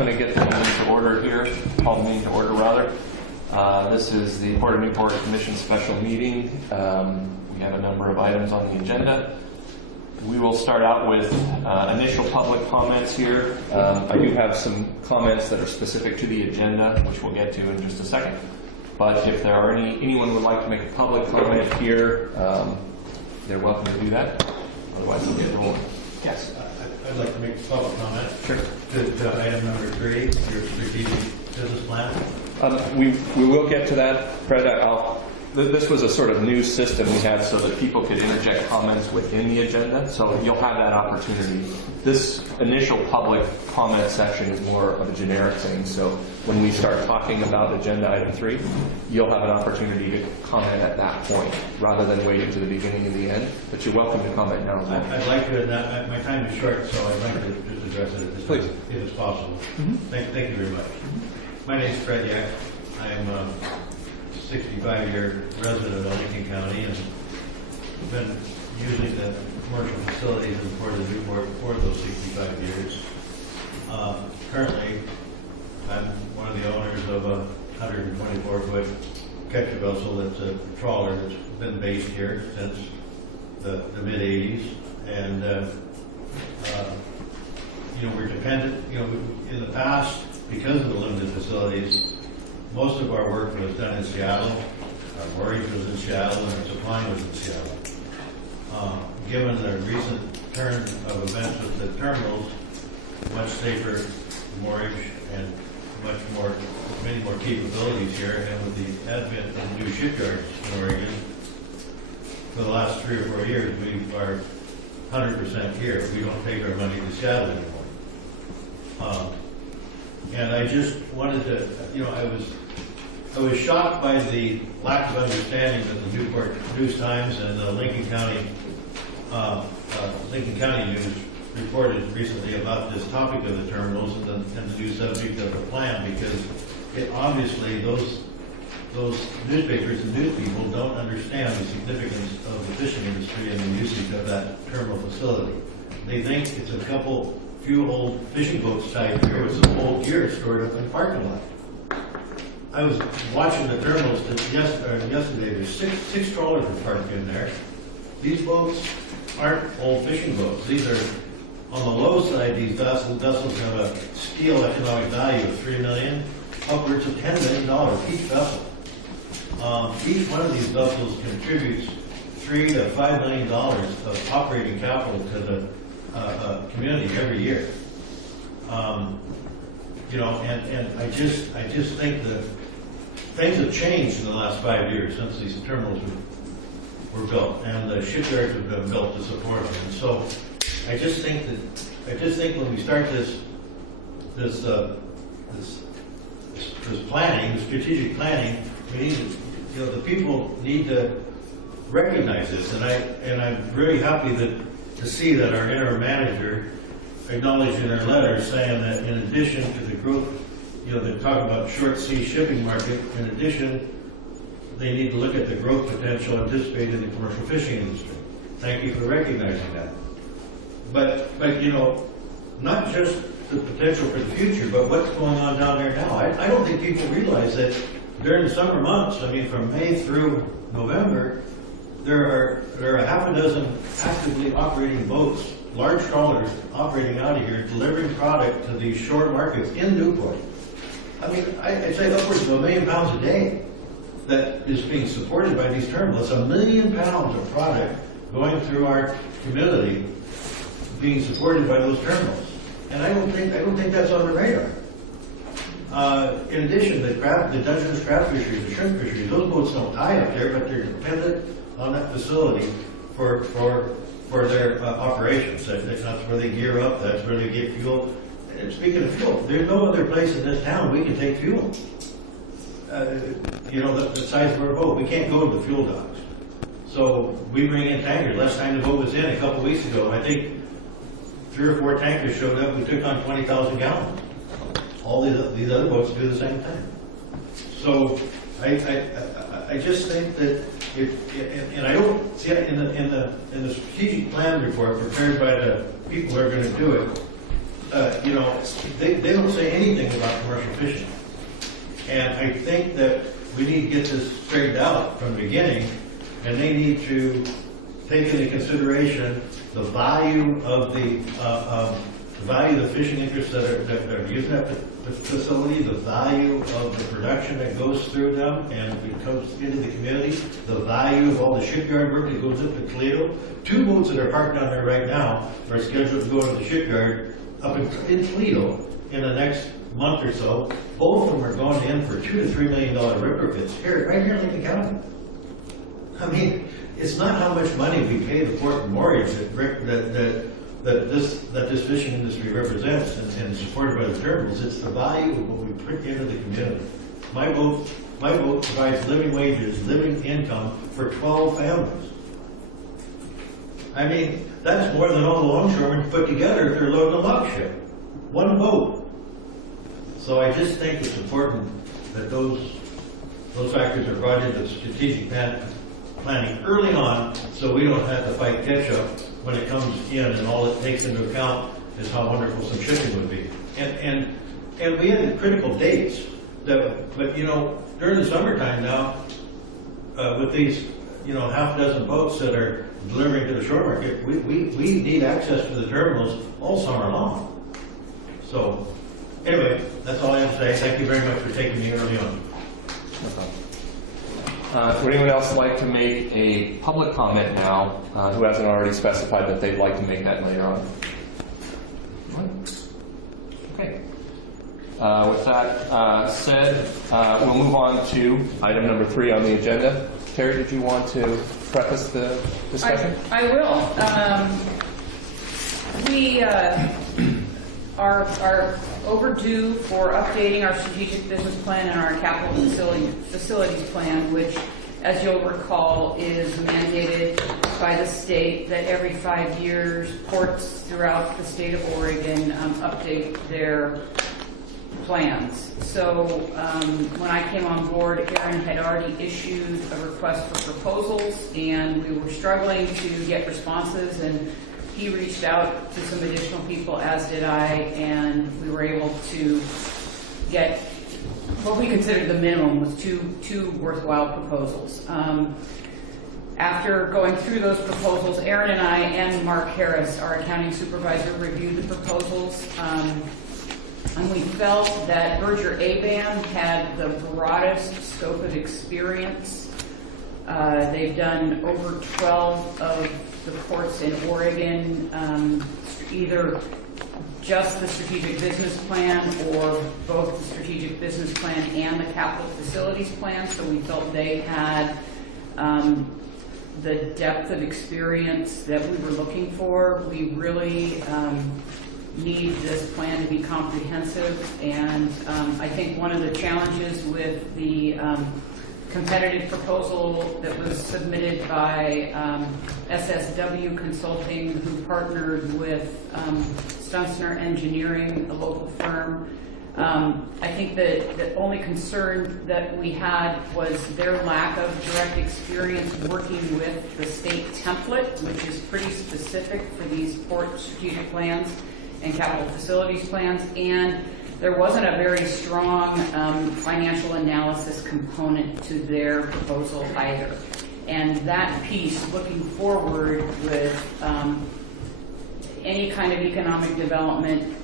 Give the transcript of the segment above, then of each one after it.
going to get the meeting to order here, call the meeting to order rather. This is the Port of Newport Commission special meeting. We have a number of items on the agenda. We will start out with initial public comments here. I do have some comments that are specific to the agenda, which we'll get to in just a second. But if there are anyone would like to make a public comment here, they're welcome to do that. Otherwise, we'll get rolling. Yes. I'd like to make a public comment. Sure. To item number 3, your strategic business plan. We will get to that, Fred. This was a sort of new system we had so that people could interject comments within the agenda, so you'll have that opportunity. This initial public comment section is more of a generic thing, so when we start talking about agenda item 3, you'll have an opportunity to comment at that point, rather than waiting to the beginning and the end, but you're welcome to comment now as well. I'd like to, my time is short, so I'd like to just address it at Please. If it's possible. Mm-hmm. Thank you very much. My name is Fred Yack. I'm a 65-year resident of Lincoln County and been using the commercial facilities in Port of Newport for those 65 years. Currently, I'm one of the owners of a 124-foot catcher vessel that's a trawler that's been based here since the mid-'80s. And, we're dependent, in the past, because of the limited facilities, most of our work was done in Seattle. Our mortgage was in Seattle, and our supplying was in Seattle. Given the recent turn of events with the terminals, much safer mortgage and many more capabilities here, and with the advent of new shipyards in Oregon, for the last 3 or 4 years, we are 100% here. We don't take our money to Seattle anymore. And I just wanted to, I was shocked by the lack of understanding that the Newport News Times and the Lincoln County News reported recently about this topic of the terminals and the new subject of the plan, because obviously those newspapers and news people don't understand the significance of the fishing industry and the usage of that terminal facility. They think it's a few old fishing boats tied here with some old gear stored up in the parking lot. I was watching the terminals yesterday. There's six trawlers are parked in there. These boats aren't old fishing boats. These are, on the low side, these vessels have a steel economic value of $3 million, upwards of $10 million each vessel. Each one of these vessels contributes $3 to $5 million of operating capital to the community every year. And I just think that things have changed in the last 5 years since these terminals were built, and the shipyards have been built to support them. And so, I just think when we start this planning, the strategic planning, we need to, the people need to recognize this. And I'm very happy to see that our interim manager acknowledged in her letter saying that in addition to the growth, they're talking about short sea shipping market, in addition, they need to look at the growth potential anticipated in the commercial fishing industry. Thank you for recognizing that. But not just the potential for the future, but what's going on down there now. I don't think people realize that during the summer months, from May through November, there are a half a dozen actively operating boats, large trawlers operating out of here, delivering product to these shore markets in Newport. I'd say upwards of 1 million pounds a day that is being supported by these terminals. 1 million pounds of product going through our community being supported by those terminals. And I don't think that's on the radar. In addition, the Dungeness crab fisheries, the shrimp fisheries, those boats don't tie up there, but they're dependent on that facility for their operations. That's where they gear up. That's where they get fuel. And speaking of fuel, there's no other place in this town we can take fuel. The size of our boat, we can't go to the fuel docks. So we bring in tankers. Last time the boat was in a couple weeks ago, I think 3 or 4 tankers showed up. We took on 20,000 gallons. All these other boats do the same thing. So I just think that and I don't see it in the strategic plan report prepared by the people who are going to do it. you know, they don't say anything about commercial fishing. And I think that we need to get this straightened out from the beginning, and they need to take into consideration the value of the fishing interests that are using that facility, the value of the production that goes through them and it comes into the community, the value of all the shipyard work that goes up to Toledo. 2 boats that are parked down there right now are scheduled to go to the shipyard up in Toledo in the next month or so. Both of them are going in for $2 to $3 million retrofits right here in Lincoln County. I mean, it's not how much money we pay the port and mortgage that this fishing industry represents and supported by the terminals. It's the value of what we put into the community. My boat provides living wages, living income for 12 families. I mean, that's more than all the longshoremen put together if they're loading a log ship. 1 boat. So I just think it's important that those factors are brought into strategic planning early on, so we don't have to fight catch up when it comes in, and all it takes into account is how wonderful some shipping would be. And we had critical dates, but you know, during the summertime now, with these, you know, half dozen boats that are delivering to the shore market, we need access to the terminals all summer long. So anyway, that's all I have to say. Thank you very much for taking me early on. Would anyone else like to make a public comment now who hasn't already specified that they'd like to make that later on? Okay. With that said, we'll move on to item number 3 on the agenda. Terry, did you want to preface the discussion? I will. We are overdue for updating our strategic business plan and our capital facilities plan, which, as you'll recall, is mandated by the state that every 5 years ports throughout the state of Oregon update their plans. So when I came on board, Aaron had already issued a request for proposals, and we were struggling to get responses, and he reached out to some additional people, as did I, and we were able to get what we considered the minimum was two worthwhile proposals. After going through those proposals, Aaron and I and Mark Harris, our accounting supervisor, reviewed the proposals. And we felt that Berger ABAM had the broadest scope of experience. They've done over 12 of the ports in Oregon, either just the strategic business plan or both the strategic business plan and the capital facilities plan. So we felt they had the depth of experience that we were looking for. We really need this plan to be comprehensive, and I think one of the challenges with the competitive proposal that was submitted by SSW Consulting, who partnered with Stunsner Engineering, a local firm. I think that the only concern that we had was their lack of direct experience working with the state template, which is pretty specific for these port strategic plans and capital facilities plans, and there wasn't a very strong financial analysis component to their proposal either. And that piece, looking forward with any kind of economic development,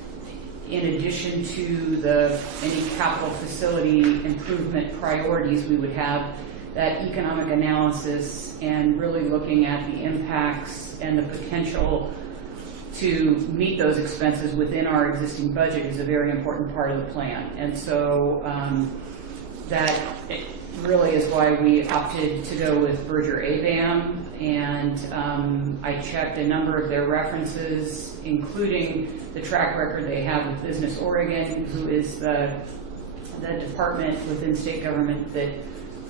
in addition to any capital facility improvement priorities we would have, that economic analysis and really looking at the impacts and the potential to meet those expenses within our existing budget is a very important part of the plan. And so that really is why we opted to go with Berger ABAM, and I checked a number of their references, including the track record they have with Business Oregon, who is the department within state government that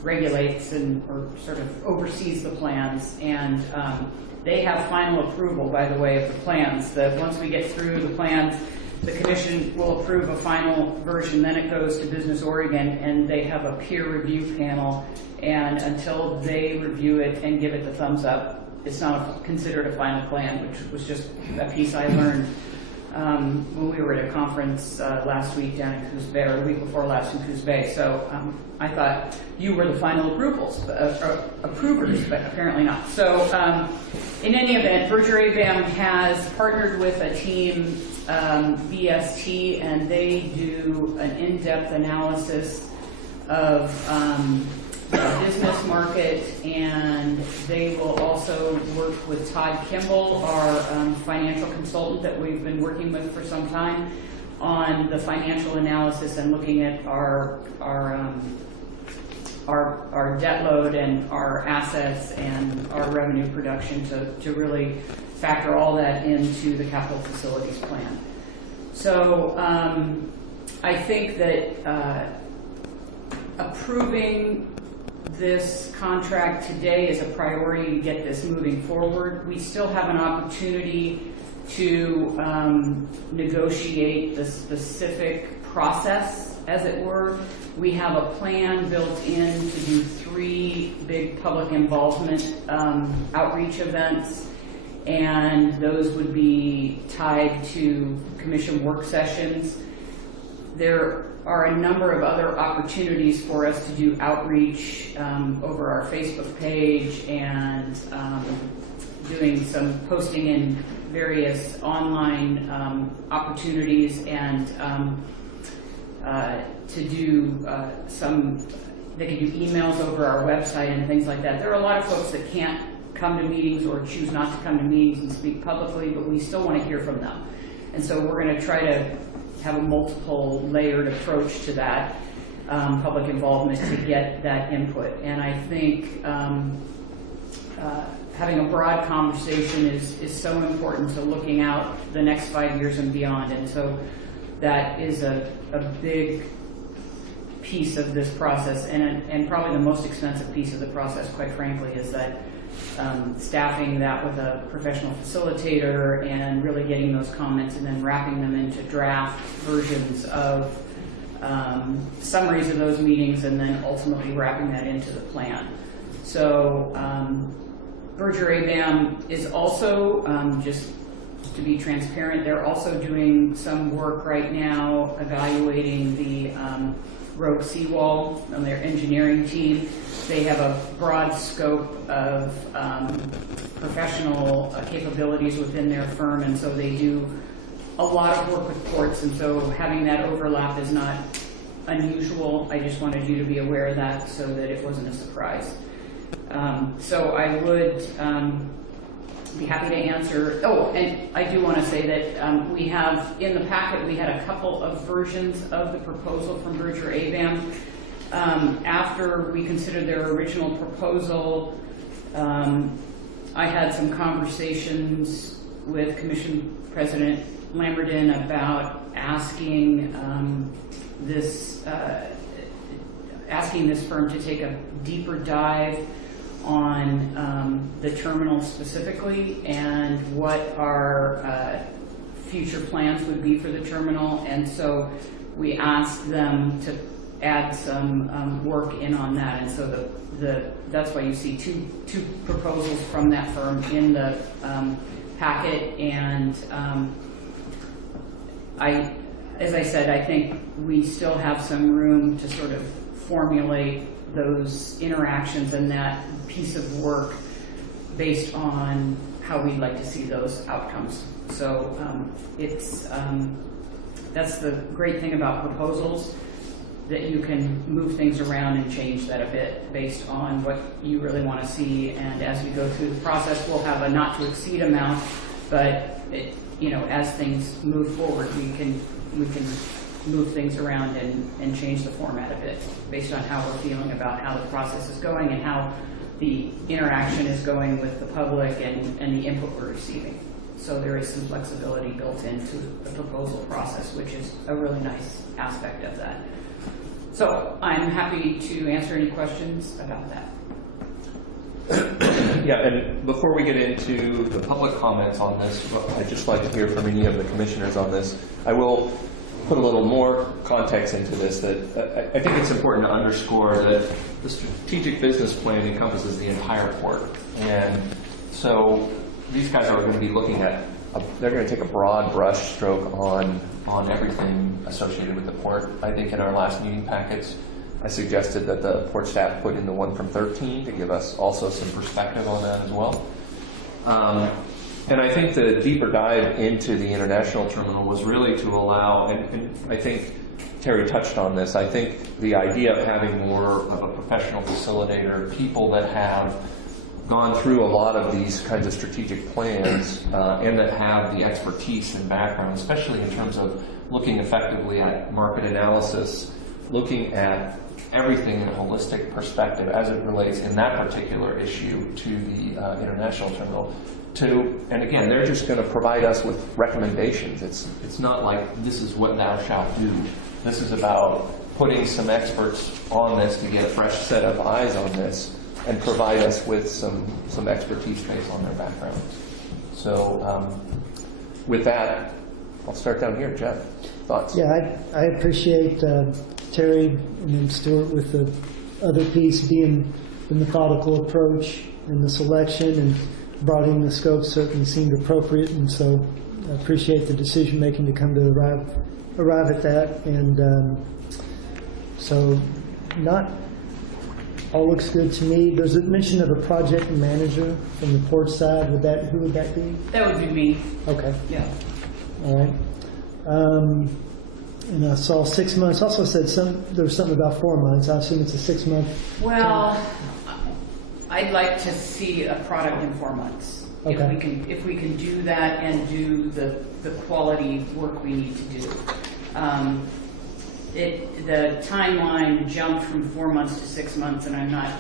regulates or sort of oversees the plans. And they have final approval, by the way, of the plans, that once we get through the plans, the commission will approve a final version, then it goes to Business Oregon, and they have a peer review panel, and until they review it and give it the thumbs up, it's not considered a final plan, which was just a piece I learned when we were at a conference last week down in Coos Bay, or the week before last in Coos Bay. So I thought you were the final approvers, but apparently not. So in any event, Berger ABAM has partnered with a team, BST, and they do an in-depth analysis of the business market, and they will also work with Todd Kimball, our financial consultant that we've been working with for some time, on the financial analysis and looking at our debt load and our assets and our revenue production to really factor all that into the capital facilities plan. So I think that approving this contract today is a priority to get this moving forward. We still have an opportunity to negotiate the specific process, as it were. We have a plan built in to do 3 big public involvement outreach events, and those would be tied to commission work sessions. There are a number of other opportunities for us to do outreach over our Facebook page and doing some posting in various online opportunities, and to do they can do emails over our website and things like that. There are a lot of folks that can't come to meetings or choose not to come to meetings and speak publicly, but we still want to hear from them. And so we're going to try to have a multiple layered approach to that public involvement to get that input. And I think having a broad conversation is so important to looking out the next 5 years and beyond. And so that is a big piece of this process, and probably the most expensive piece of the process, quite frankly, is that staffing that with a professional facilitator and really getting those comments and then wrapping them into draft versions of summaries of those meetings, and then ultimately wrapping that into the plan. So Berger ABAM is also, just to be transparent, they're also doing some work right now evaluating the rogue seawall on their engineering team. They have a broad scope of professional capabilities within their firm, and so they do a lot of work with ports, and so having that overlap is not unusual. I just wanted you to be aware of that so that it wasn't a surprise. So I would be happy to answer. Oh, and I do want to say that we have, in the packet, we had a couple of versions of the proposal from Berger ABAM. After we considered their original proposal, I had some conversations with Commission President Lamberton about asking this firm to take a deeper dive on the terminal specifically and what our future plans would be for the terminal. And so we asked them to add some work in on that. And so that's why you see two proposals from that firm in the packet. And as I said, I think we still have some room to sort of formulate those interactions and that piece of work based on how we'd like to see those outcomes. So that's the great thing about proposals, that you can move things around and change that a bit based on what you really want to see. And as we go through the process, we'll have a not to exceed amount, but as things move forward, we can move things around and change the format a bit based on how we're feeling about how the process is going and how the interaction is going with the public and the input we're receiving. So there is some flexibility built into the proposal process, which is a really nice aspect of that. So I'm happy to answer any questions about that. Yeah, and before we get into the public comments on this, I'd just like to hear from any of the commissioners on this. I will put a little more context into this, that I think it's important to underscore that the strategic business plan encompasses the entire port. And so these guys are going to be looking at they're going to take a broad brush stroke on everything associated with the port. I think in our last meeting packets, I suggested that the port staff put in the one from 13 to give us also some perspective on that as well. And I think the deeper dive into the international terminal was really to allow, and I think Terry touched on this, I think the idea of having more of a professional facilitator, people that have gone through a lot of these kinds of strategic plans and that have the expertise and background, especially in terms of looking effectively at market analysis, looking at everything in a holistic perspective as it relates in that particular issue to the international terminal. And again, they're just going to provide us with recommendations. It's not like this is what thou shalt do. This is about putting some experts on this to get a fresh set of eyes on this and provide us with some expertise based on their background. So with that, I'll start down here. Jeff, thoughts? Yeah, I appreciate Terry and then Stuart with the other piece being the methodical approach in the selection, and broadening the scope certainly seemed appropriate, and so I appreciate the decision making to come to arrive at that. And so not all looks good to me. There's a mention of a project manager from the port side. Who would that be? That would be me. Okay. Yeah. All right. And I saw 6 months. Also said there was something about 4 months. I assume it's a 6 month. Well, I'd like to see a product in 4 months. Okay. If we can do that and do the quality work we need to do. The timeline jumped from 4 months to 6 months, and I'm not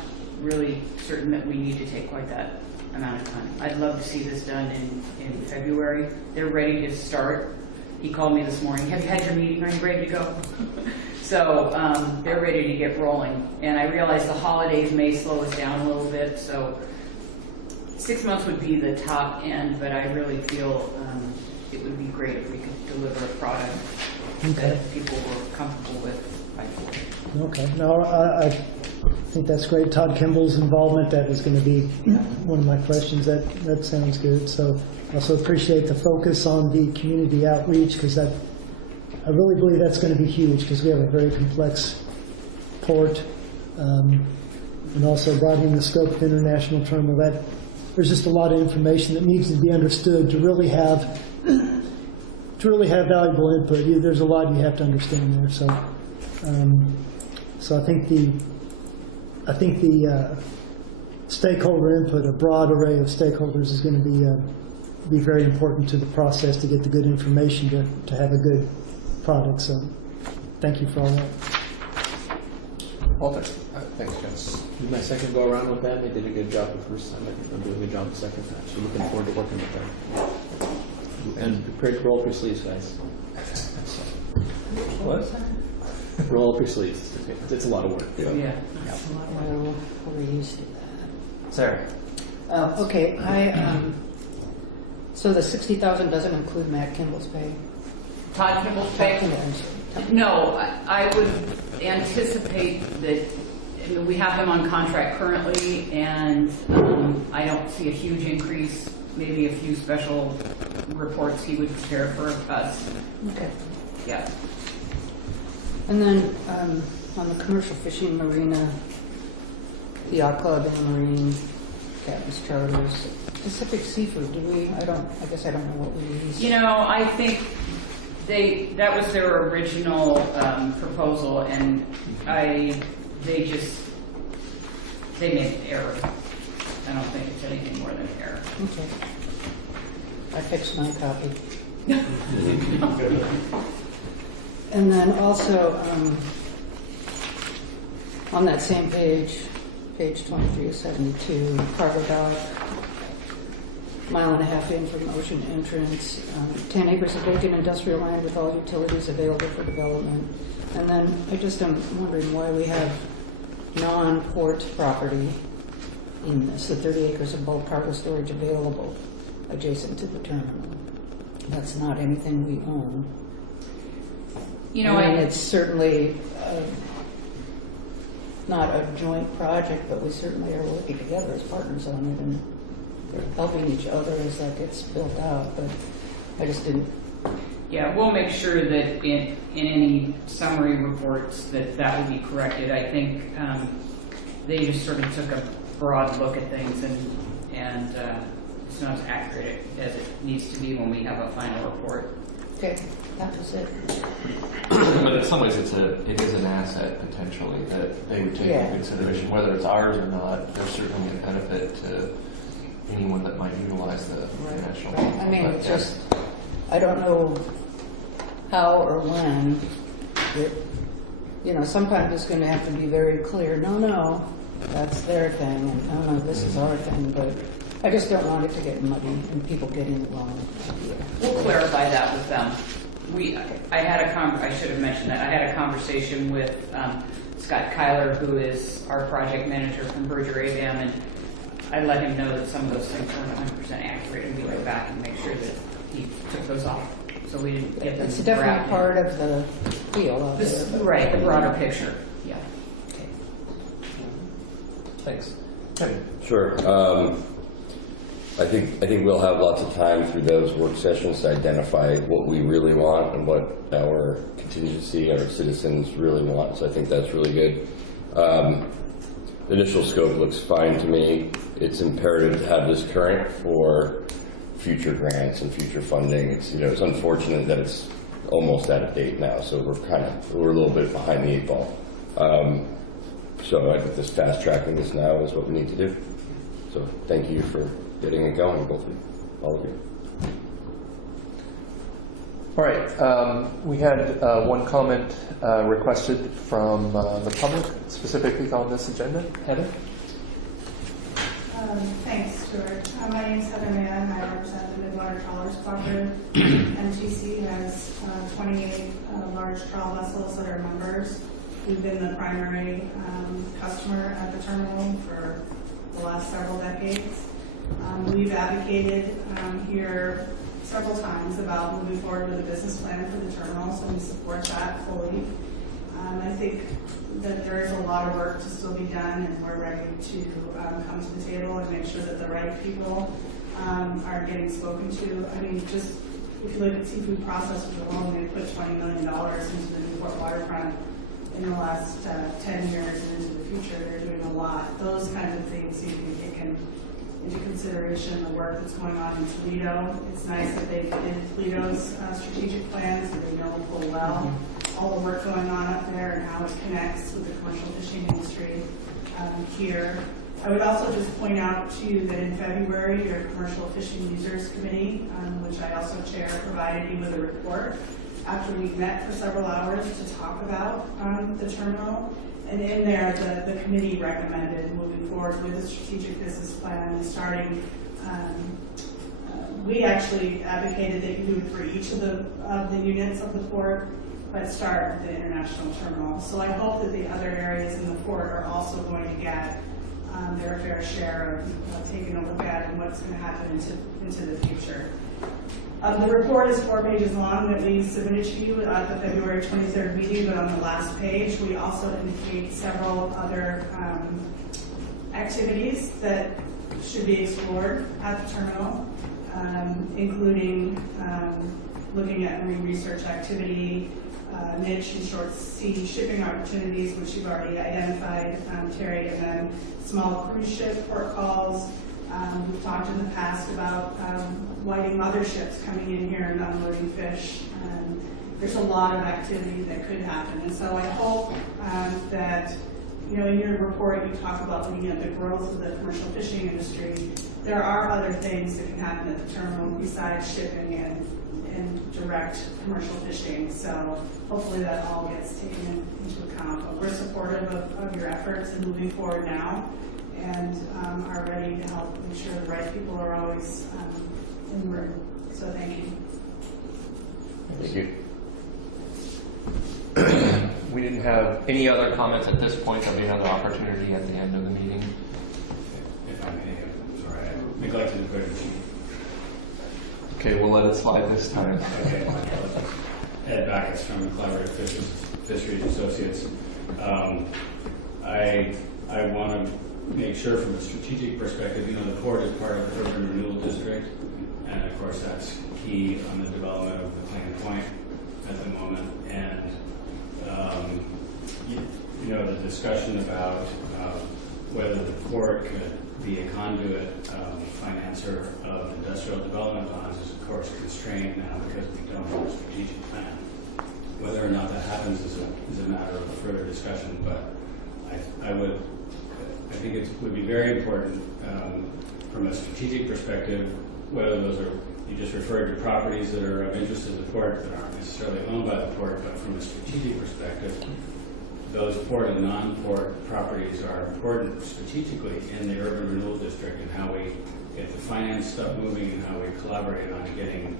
really certain that we need to take quite that amount of time. I'd love to see this done in February. They're ready to start. He called me this morning. Have you had your meeting? Are you ready to go? So they're ready to get rolling. And I realize the holidays may slow us down a little bit, so 6 months would be the top end, but I really feel it would be great if we could deliver a product that people were comfortable with by 4. Okay. No, I think that's great. Todd Kimball's involvement, that was going to be one of my questions. That sounds good. So I also appreciate the focus on the community outreach, because I really believe that's going to be huge, because we have a very complex port, and also broadening the scope of the international terminal. There's just a lot of information that needs to be understood to really have valuable input. There's a lot you have to understand there. So I think the stakeholder input, a broad array of stakeholders, is going to be very important to the process to get the good information to have a good product. So thank you for all that. Walter. Thanks, Jeff. This is my second go around with them. They did a good job the first time. I think they'll do a good job the second time. So looking forward to working with them. And prepare to roll up your sleeves, guys. What? Roll up your sleeves. It's a lot of work. Yeah. Well, we're used to that. Sarah. Okay, so the 60,000 doesn't include Matt Kimball's pay? Todd Kimball's pay? No, I would anticipate that, I mean, we have him on contract currently, and I don't see a huge increase. Maybe a few special reports he would prepare for us. Okay. Yeah. And then on the commercial fishing marina, the yacht club and the marine captain's charters, Pacific Seafood, I guess I don't know what we use. You know, I think that was their original proposal, and they made an error. I don't think it's anything more than an error. Okay. I fixed my copy. And then also, on that same page 23 of 72, cargo dock, 1.5 miles in from ocean entrance, 10 acres of vacant industrial land with all utilities available for development. And then I just am wondering why we have non-port property in this, the 30 acres of bulk cargo storage available adjacent to the terminal. That's not anything we own. You know, I mean, it's certainly not a joint project, but we certainly are working together as partners on it and helping each other as that gets built out. But I just didn't, Yeah, we'll make sure that in any summary reports that would be corrected. I think they just sort of took a broad look at things and it's not as accurate as it needs to be when we have a final report. okay, that was it. But in some ways, it is an asset potentially that they would take Yeah. into consideration, whether it's ours or not. There's certainly a benefit to anyone that might utilize the national. Right. I mean, But, it's just, I don't know how or when, sometimes it's going to have to be very clear, no, that's their thing, and no, this is our thing, but I just don't want it to get muddy and people getting the wrong idea. We'll clarify that with them. I should have mentioned that. I had a conversation with Scott Kyler, who is our project manager from Berger ABM, and I let him know that some of those things weren't 100% accurate, and we went back and make sure that he took those off, so we didn't get them. It's definitely part of the deal out there. Right, the broader picture. Yeah. Thanks. Kevin? Sure. I think we'll have lots of time through those work sessions to identify what we really want and what our contingency, our citizens really want. So I think that's really good. The initial scope looks fine to me. It's imperative to have this current for future grants and future funding. It's unfortunate that it's almost out of date now, so we're a little bit behind the 8 ball. So I think this fast tracking this now is what we need to do. So thank you for getting it going, all of you. All right. We had one comment requested from the public, specifically on this agenda. Heather? Thanks, Stuart. My name is Heather Mann. I represent the Midwater Trawlers Cooperative. MTC has 28 large trawl vessels that are members. We've been the primary customer at the terminal for the last several decades. We've advocated here several times about moving forward with a business plan for the terminal, so we support that fully. I think that there is a lot of work to still be done, and we're ready to come to the table and make sure that the right people are getting spoken to. I mean, just if you look at seafood processors alone, they put $20 million into the Newport waterfront in the last 10 years, and into the future they're doing a lot. Those kinds of things need to be taken into consideration. The work that's going on in Toledo. It's nice that they did Toledo's strategic plans, so they know full well all the work going on up there and how it connects with the commercial fishing industry here. I would also just point out to you that in February, your Commercial Fishing Users Committee, which I also chair, provided you with a report after we met for several hours to talk about the terminal. And in there, the committee recommended moving forward with a strategic business plan and starting. We actually advocated that you do it for each of the units of the port, but start with the international terminal. So I hope that the other areas in the port are also going to get their fair share of taking a look at and what's going to happen into the future. The report is 4 pages long that we submitted to you at the February 23rd meeting, but on the last page, we also indicate several other activities that should be explored at the terminal, including looking at marine research activity, niche and short sea shipping opportunities, which you've already identified, Terry, and then small cruise ship port calls. We've talked in the past about whiting motherships coming in here and unloading fish. There's a lot of activity that could happen. And so I hope that, in your report, you talk about looking at the growth of the commercial fishing industry. There are other things that can happen at the terminal besides shipping and direct commercial fishing. So hopefully that all gets taken into account. But we're supportive of your efforts in moving forward now, and are ready to help make sure the right people are always in the room. So thank you. Thank you. We didn't have any other comments at this point. There'll be another opportunity at the end of the meeting. If I may, I'm sorry, I neglected to put it in. Okay, we'll let it slide this time. Okay, my apologies. Ed Backus from Collaborative Fisheries Associates. I want to make sure from a strategic perspective, the port is part of the Urban Renewal District, and of course that's key on the development of the Plain Point at the moment. And you know, the discussion about whether the port could be a conduit financer of industrial development bonds is of course constrained now because we don't have a strategic plan. Whether or not that happens is a matter of further discussion, but I think it would be very important from a strategic perspective, whether those are, you just referred to properties that are of interest to the port that aren't necessarily owned by the port, but from a strategic perspective, those port and non-port properties are important strategically in the urban renewal district and how we get the finance stuff moving and how we collaborate on getting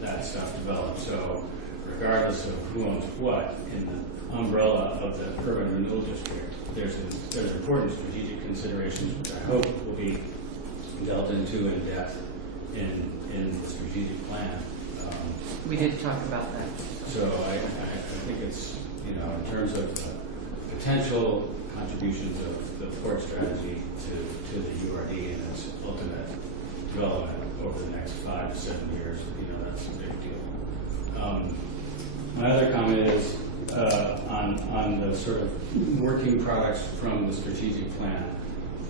that stuff developed. So regardless of who owns what in the umbrella of the urban renewal district, there's important strategic considerations which I hope will be delved into in depth in the strategic plan. We did talk about that. So I think it's, you know, in terms of potential contributions of the port strategy to the URD and its ultimate development over the next 5 to 7 years, you know, that's a big deal. My other comment is on the sort of working products from the strategic plan.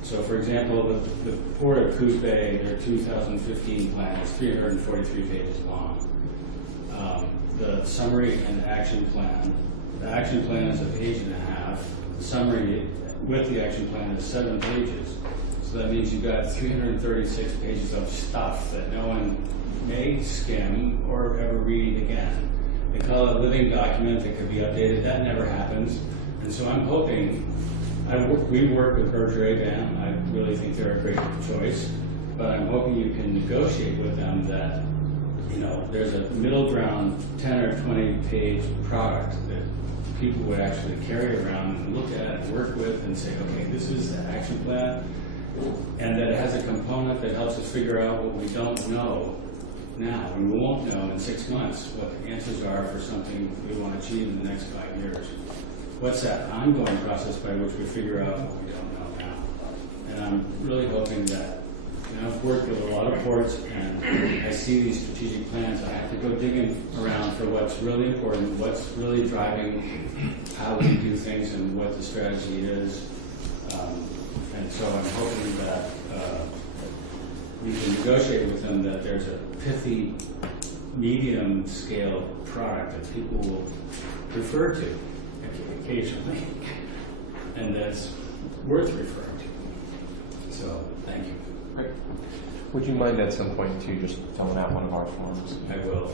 So, for example, the Port of Coos Bay, their 2015 plan is 343 pages long. The summary and action plan, the action plan is a page and a half. The summary with the action plan is 7 pages. So that means you've got 336 pages of stuff that no one may skim or ever read again. They call it a living document that could be updated. That never happens. And so I'm hoping, we work with Berger ABAM. I really think they're a great choice. But I'm hoping you can negotiate with them that, you know, there's a middle ground 10 or 20 page product that people would actually carry around and look at and work with and say, okay, this is the action plan. And that it has a component that helps us figure out what we don't know now. We won't know in 6 months what the answers are for something we want to achieve in the next 5 years. What's that ongoing process by which we figure out what we don't know now? And I'm really hoping that, you know, I've worked with a lot of ports and I see these strategic plans. I have to go digging around for what's really important, what's really driving how we do things and what the strategy is. And so I'm hoping that we can negotiate with them that there's a pithy, medium-scale product that people will refer to occasionally, and that's worth referring to. So, thank you. Great. Would you mind at some point too just filling out one of our forms? I will.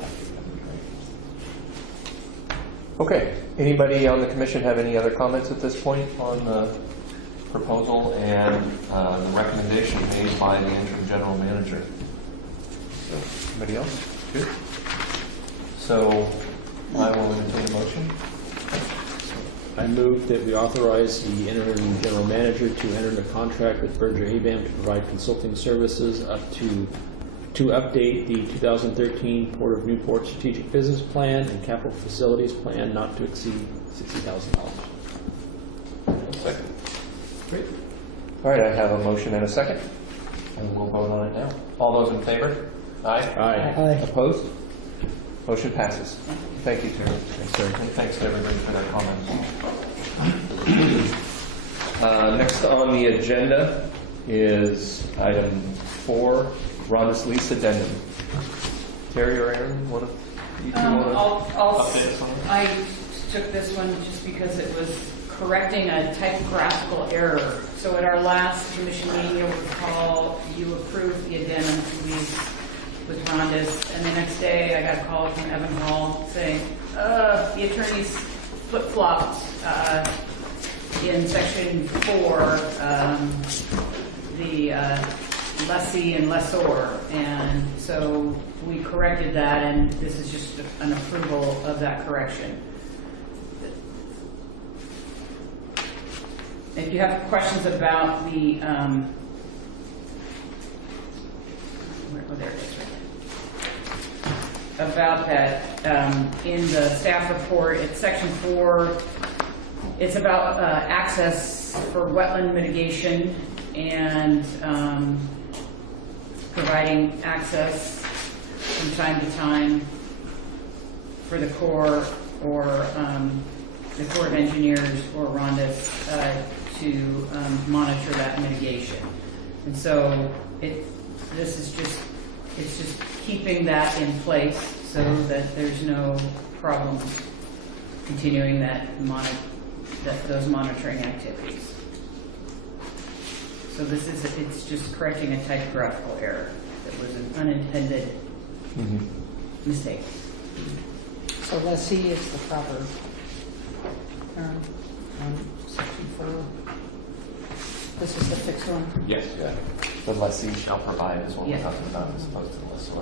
Okay. Anybody on the commission have any other comments at this point on the proposal and the recommendation made by the interim general manager? Anybody else? Good. So I will entertain a motion. I move that we authorize the interim general manager to enter into contract with Berger ABAM to provide consulting services to update the 2013 Port of Newport Strategic Business Plan and Capital Facilities Plan not to exceed $60,000. Second. Great. All right, I have a motion and a second, and we'll vote on it now. All those in favor? Aye. Aye. Aye. Opposed? Motion passes. Thank you, Terry. Thanks, sir. And thanks to everybody for their comments. Next on the agenda is item 4, Rhonda's lease addendum. Terry or Aaron, one of you two want to update us on it? I took this one just because it was correcting a typographical error. So at our last commission meeting, you'll recall, you approved the addendum to lease with Rhonda's, and the next day I got a call from Evan Hall saying, the attorneys flip-flopped in section 4, the lessee and lessor, and so we corrected that, and this is just an approval of that correction. If you have questions about the, there it is, right there. About that, in the staff report, it's section 4, it's about access for wetland mitigation and providing access from time to time for the Corps or the Corps of Engineers or Rhonda's to monitor that mitigation. And so it's just keeping that in place so that there's no problems continuing those monitoring activities. So it's just correcting a typographical error that was an unintended mistake. So lessee is the proper term on section 4. This is the fixed one. Yes. Yeah. The lessee shall provide is what we're Yeah. talking about as opposed to the lessor.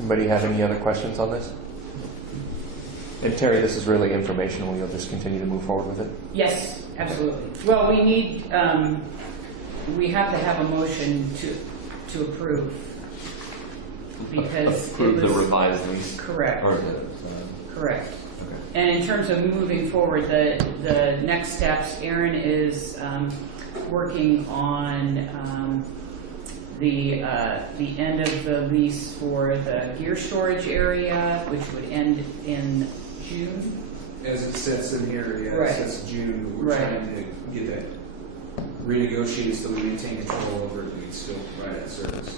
Anybody have any other questions on this? And Terry, this is really informational. You'll just continue to move forward with it? Yes, absolutely. Well, we have to have a motion to approve because Approve it the was revised lease? correct. Or the, Correct. okay. And in terms of moving forward, the next steps, Aaron is working on the end of the lease for the gear storage area, which would end in June. As it says in here, yeah, Right. it says June, we're Right. trying to get that renegotiated so we maintain control over it, we can still provide that service.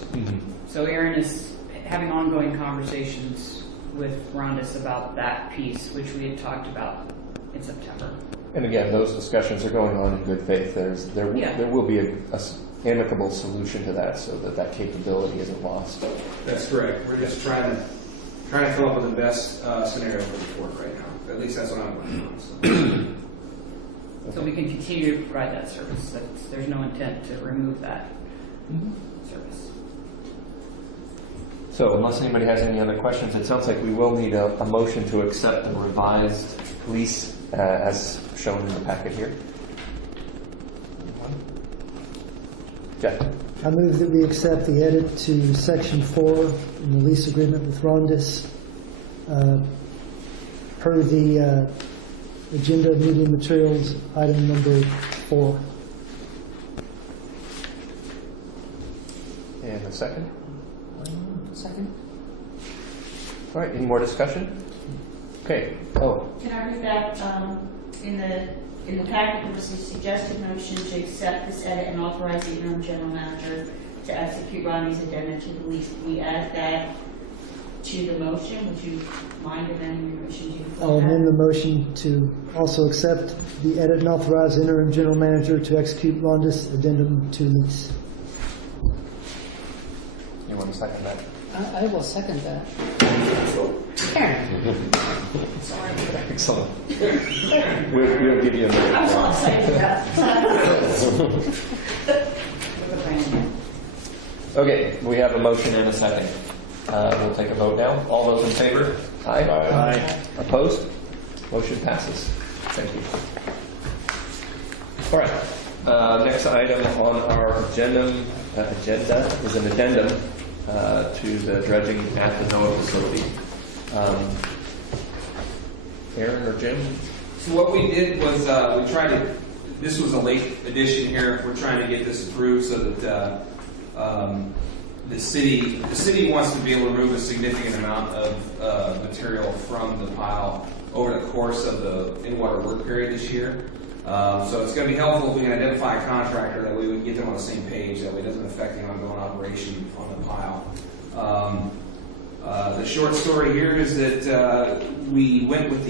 So Aaron is having ongoing conversations with Rhondas about that piece, which we had talked about in September. And again, those discussions are going on in good faith. There will be a amicable solution to that so that capability isn't lost. That's correct, we're just trying to come up with the best scenario for the port right now. At least that's what I'm working on. So we can continue to provide that service. There's no intent to remove that service. So unless anybody has any other questions, it sounds like we will need a motion to accept the revised lease as shown in the packet here. Jeff? I move that we accept the edit to section 4 in the lease agreement with Rondis per the agenda of meeting materials, item number 4. And a second? Second. All right, any more discussion? Okay. Oh, Can I read that, in the packet, there was a suggested motion to accept this edit and authorize the interim general manager to execute Ronnie's addendum to the lease. Can we add that to the motion? Would you mind amending your motion to include I'll amend that? the motion to also accept the edit and authorize interim general manager to execute Rondis addendum to lease. you want to second that? I will second that. Karen. Sorry. Excellent. We'll give you a minute. I'm so excited about Okay, we have a motion and a second. We'll take a vote now. All those in favor? Aye. Aye. Opposed? Motion passes. Thank you. All right. Next item on our agenda is an addendum to the dredging at the NOAA facility. Aaron or Jim? So what we did was we tried to. This was a late addition here. We're trying to get this approved so that the city wants to be able to remove a significant amount of material from the pile over the course of the in-water work period this year. So it's going to be helpful if we can identify a contractor that we would get them on the same page, that way it doesn't affect the ongoing operation on the pile. The short story here is that we went with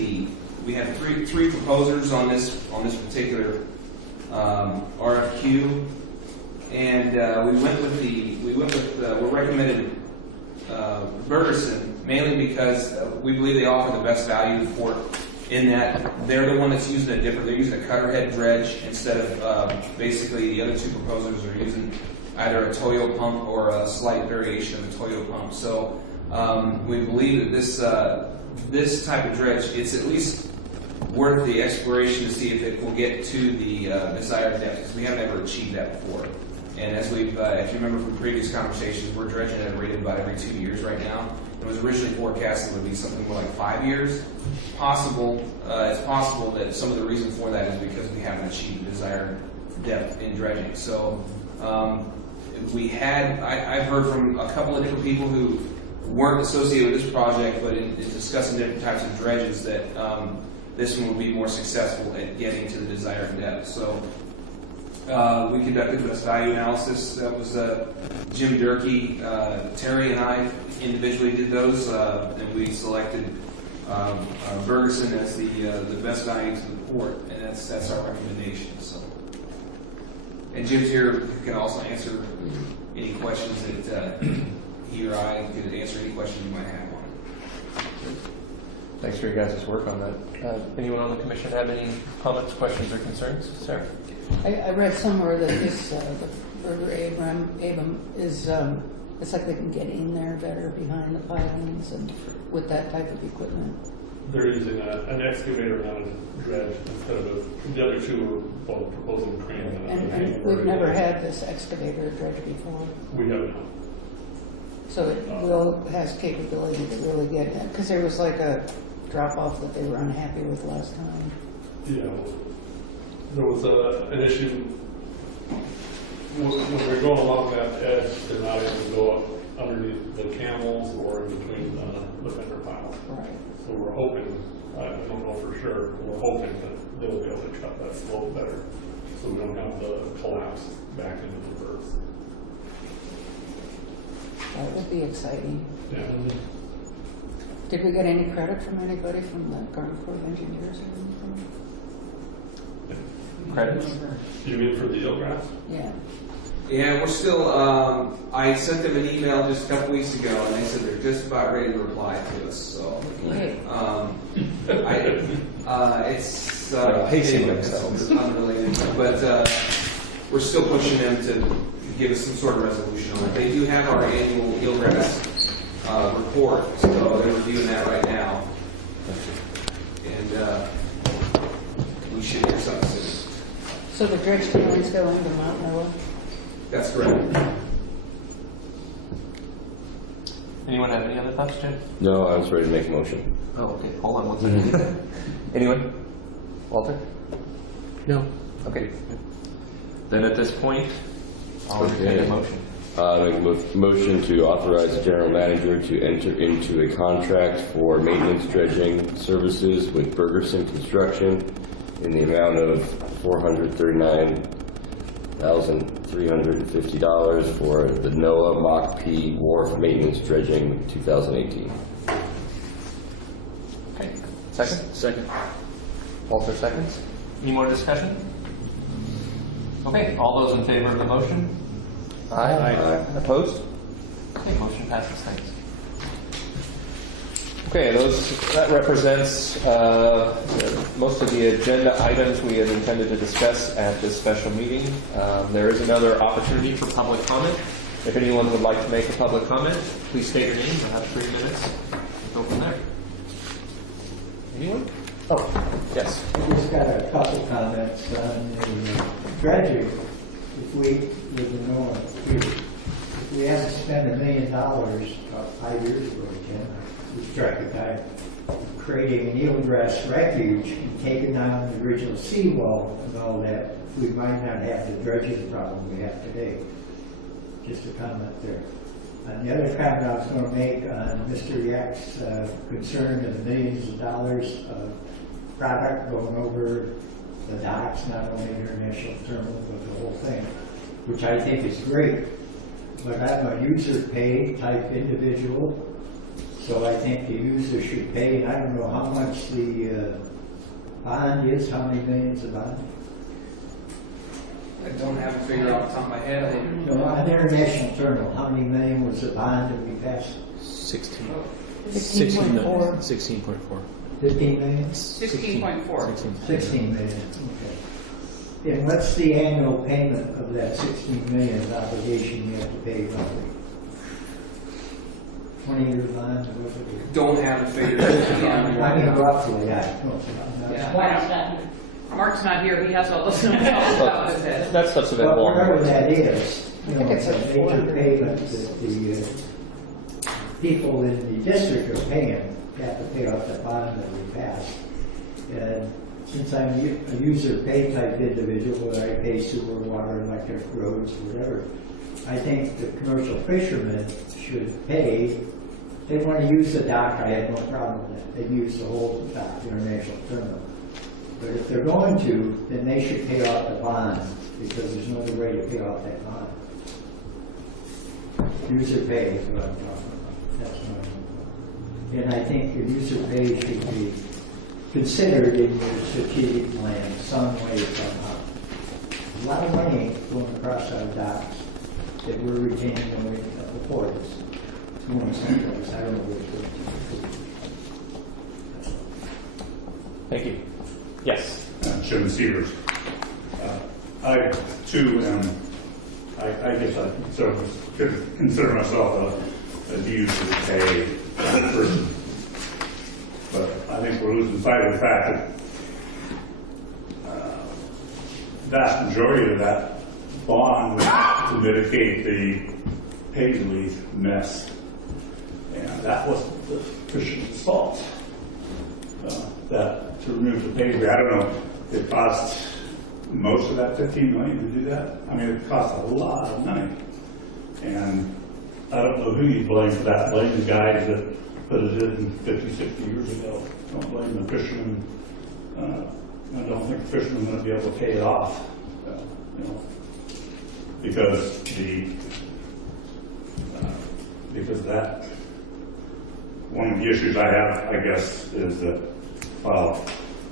we have three proposers on this particular RFQ, and we recommended Bergerson mainly because we believe they offer the best value to the port in that they're the one that's using they're using a cutter head dredge instead of basically the other two proposers are using either a Toyo pump or a slight variation of a Toyo pump. So we believe that this type of dredge, it's at least worth the exploration to see if it will get to the desired depth, because we haven't ever achieved that before. And as we've, if you remember from previous conversations, we're dredging at a rate of about every 2 years right now. It was originally forecasted it would be something more like 5 years. It's possible that some of the reason for that is because we haven't achieved the desired depth in dredging. So I've heard from a couple of different people who weren't associated with this project, but in discussing different types of dredges, that this one will be more successful at getting to the desired depth. So we conducted the best value analysis. That was Jim Durkee, Terry, and I individually did those, and we selected Bergerson as the best value to the port, and that's our recommendation. So, and Jim's here, who can also answer any questions that he or I could answer any questions you might have on it. Thanks for your guys' work on that. Anyone on the commission have any comments, questions, or concerns? Sarah? I read somewhere that this, the Berger Abram is, it's like they can get in there better behind the pilings and with that type of equipment. They're using an excavator now as a dredge instead of the other two are both proposing crane. And we've never had this excavator dredge before. We have not. So it has capability to really get in, because there was like a drop off that they were unhappy with last time. Yeah. There was an issue when they're going along that edge, they're not able to go up underneath the camels or in between the fender piles. Right. So we're hoping, I don't know for sure, we're hoping that they'll be able to cut that slope better so we don't have the collapse back into the berth. That would be exciting. Yeah. Did we get any credit from anybody from the Army Corps of Engineers or anything? Credits? You mean for the eelgrass? Yeah. Yeah, we're still, I sent them an email just a couple weeks ago, and they said they're just about ready to reply to us, so. Great. It's pacing themselves. It's unrelated, but we're still pushing them to give us some sort of resolution on it. They do have our annual eelgrass report, so they're reviewing that right now. And we should hear something soon. So the dredge tailings go into Mount Noah? That's correct. Anyone have any other thoughts, Jim? No, I was ready to make a motion. Oh, okay. Hold on one second. Anyone? Walter? No. Okay. Then at this point, I'll entertain a motion. Make a motion to authorize the general manager to enter into a contract for maintenance dredging services with Bergerson Construction in the amount of $439,350 for the NOAA Mach P Wharf Maintenance Dredging 2018. Okay. Second? Second. Walter seconds. Any more discussion? Okay. All those in favor of the motion? Aye. Opposed? Okay, motion passes. Thanks. Okay, that represents most of the agenda items we had intended to discuss at this special meeting. There is another opportunity for public comment. If anyone would like to make a public comment, please state your name. You'll have 3 minutes. Go from there. Anyone? Oh, yes. I just got a couple comments on the dredging. If we, with the NOAA, if we haven't spent $1 million about 5 years ago, Ken, we track of time, creating an eelgrass refuge and taking down the original seawall and all that, we might not have the dredging problem we have today. Just a comment there. And the other comment I was going to make on Mr. Yak's concern of the millions of dollars of product going over the docks, not only international terminal, but the whole thing, which I think is great. But I'm a user pay type individual, so I think the user should pay. I don't know how much the bond is, how many millions of bond? I don't have a figure off the top of my head. No, on international terminal, how many million was the bond that we passed? 16. 16.4. 16.4. 15 million? 16.4. 16 million, okay. And what's the annual payment of that 16 million obligation you have to pay roughly? 20-year bond, or what it is? Don't have a figure. I mean, roughly, I don't know. Mark's not here. He has all those numbers off the top of his head. That stuff's Well, available. whatever that is, you know, I think it's it's a like major 400. payment that the people in the district are paying, have to pay off the bond that we passed. And since I'm a user pay type individual, whether I pay sewer, water, electric, roads, whatever, I think the commercial fishermen should pay. If they want to use the dock, I have no problem with that. They can use the whole dock, the international terminal. But if they're going to, then they should pay off the bond, because there's no other way to pay off that bond. User pay is what I'm talking about. That's what I'm talking about. And I think the user pay should be considered in your strategic plan some way, somehow. A lot of money going across our docks that we're retaining when we at the port. It's going someplace. I don't know where it's going. Thank you. Yes. Jim Severs. I too am, I guess I sort of consider myself a user pay person. But I think we're losing sight of the fact that vast majority of that bond was to mitigate the Paisley mess. And that was the fisherman's fault. That to remove the Paisley, I don't know, it cost most of that $15 million to do that. I mean, it cost a lot of money. And I don't know who you blame for that. Blame the guys that put it in 50, 60 years ago. Don't blame the fishermen. I don't think the fishermen are going to be able to pay it off, you know, because that one of the issues I have, I guess, is that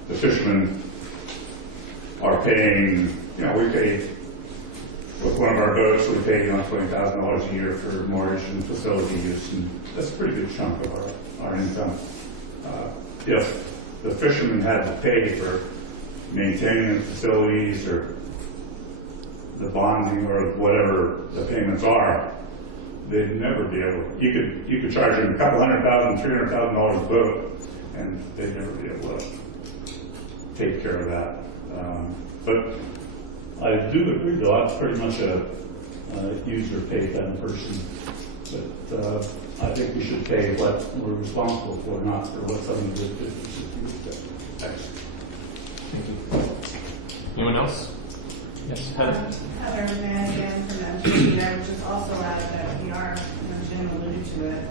the fishermen are paying. You know, we pay with one of our boats. We pay $20,000 a year for mortgage and facility use, and that's a pretty good chunk of our income. If the fishermen had to pay for maintaining the facilities or the bonding or whatever the payments are, they'd never be able. You could charge them a couple $100,000, $300,000 a boat, and they'd never be able to take care of that. But I do agree, though. I'm pretty much a user pay kind of person. But I think we should pay what we're responsible for, not for what some of the businesses do. Thanks. Thank you. Anyone else? Yes, Heather. Heather Mann again from MTC. I would just also add that we are, Jim alluded to it,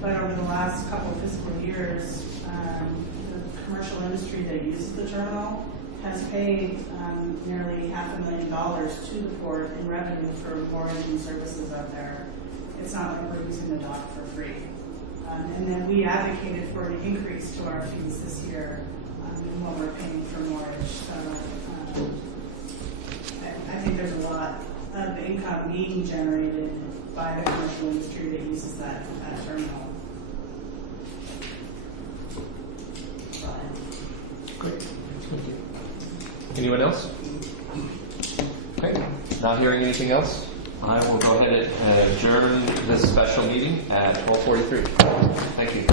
but over the last couple of fiscal years, the commercial industry that uses the terminal has paid nearly $500,000 to the port in revenue for mooring and services out there. It's not like we're using the dock for free. And then we advocated for an increase to our fees this year in what we're paying for moorage. So I think there's a lot of income being generated by the commercial industry that uses that terminal. Great. Thank you. Anyone else? Okay. Not hearing anything else, I will go ahead and adjourn this special meeting at 12:43. Thank you.